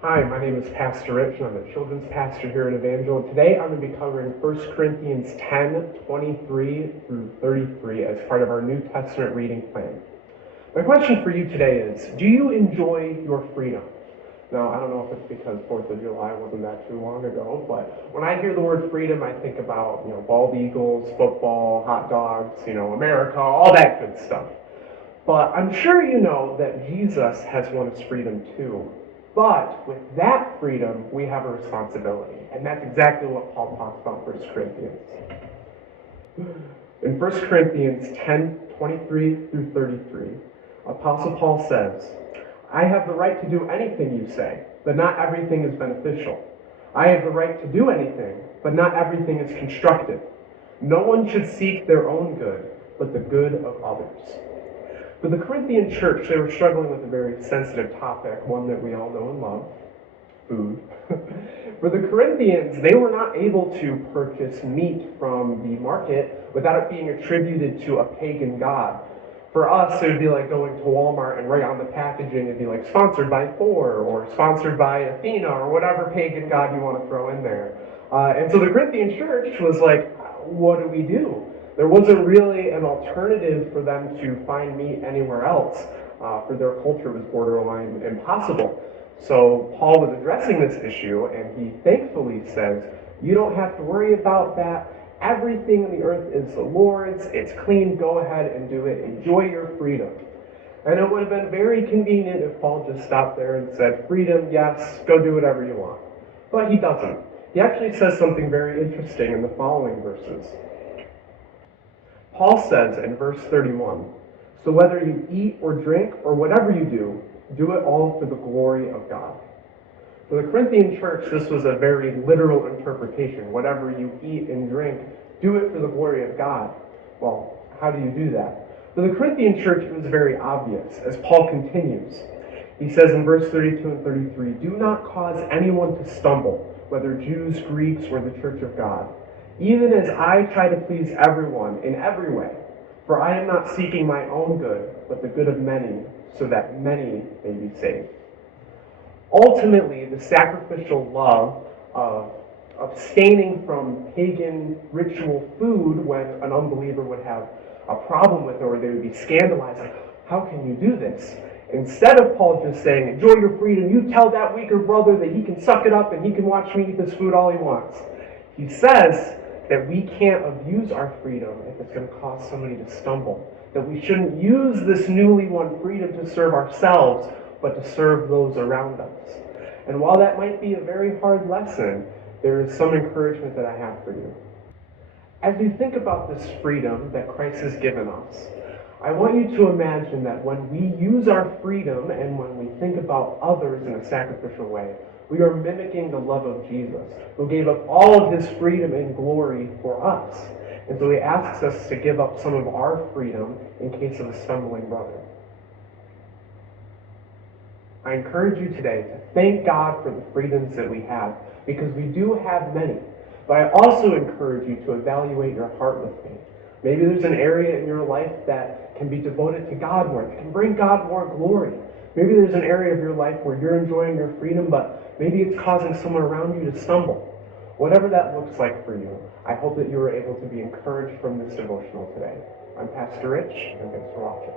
Hi, my name is Pastor Rich, and I'm the children's pastor here at Evangel. Today I'm going to be covering 1 Corinthians 10:23 through 33 as part of our New Testament reading plan. My question for you today is, do you enjoy your freedom? Now, I don't know if it's because 4th of July wasn't that too long ago, but when I hear the word freedom, I think about, bald eagles, football, hot dogs, America, all that good stuff. But I'm sure you know that Jesus has won us freedom too. But with that freedom, we have a responsibility. And that's exactly what Paul talks about in 1 Corinthians. In 1 Corinthians 10:23 through 33, Apostle Paul says, I have the right to do anything you say, but not everything is beneficial. I have the right to do anything, but not everything is constructive. No one should seek their own good, but the good of others. For the Corinthian church, they were struggling with a very sensitive topic, one that we all know and love, food. For the Corinthians, they were not able to purchase meat from the market without it being attributed to a pagan god. For us, it would be like going to Walmart and right on the packaging, it'd be like sponsored by Thor or sponsored by Athena or whatever pagan god you want to throw in there. And so the Corinthian church was like, what do we do? There wasn't really an alternative for them to find meat anywhere else. For their culture, it was borderline impossible. So Paul was addressing this issue, and he thankfully says, you don't have to worry about that. Everything in the earth is the Lord's. It's clean. Go ahead and do it. Enjoy your freedom. And it would have been very convenient if Paul just stopped there and said, freedom, yes, go do whatever you want. But he doesn't. He actually says something very interesting in the following verses. Paul says in verse 31, so whether you eat or drink or whatever you do it all for the glory of God. For the Corinthian church, this was a very literal interpretation. Whatever you eat and drink, do it for the glory of God. Well, how do you do that? For the Corinthian church, it was very obvious, as Paul continues. He says in verse 32 and 33, do not cause anyone to stumble, whether Jews, Greeks, or the church of God, even as I try to please everyone in every way. For I am not seeking my own good, but the good of many, so that many may be saved. Ultimately, the sacrificial love of abstaining from pagan ritual food when an unbeliever would have a problem with it or they would be scandalized, like, how can you do this? Instead of Paul just saying, enjoy your freedom, you tell that weaker brother that he can suck it up and he can watch me eat this food all he wants. He says that we can't abuse our freedom if it's going to cause somebody to stumble. That we shouldn't use this newly won freedom to serve ourselves, but to serve those around us. And while that might be a very hard lesson, there is some encouragement that I have for you. As you think about this freedom that Christ has given us, I want you to imagine that when we use our freedom and when we think about others in a sacrificial way, we are mimicking the love of Jesus, who gave up all of his freedom and glory for us. And so he asks us to give up some of our freedom in case of a stumbling brother. I encourage you today to thank God for the freedoms that we have, because we do have many. But I also encourage you to evaluate your heart with me. Maybe there's an area in your life that can be devoted to God more, that can bring God more glory. Maybe there's an area of your life where you're enjoying your freedom, but maybe it's causing someone around you to stumble. Whatever that looks like for you, I hope that you are able to be encouraged from this devotional today. I'm Pastor Rich, and thanks for watching.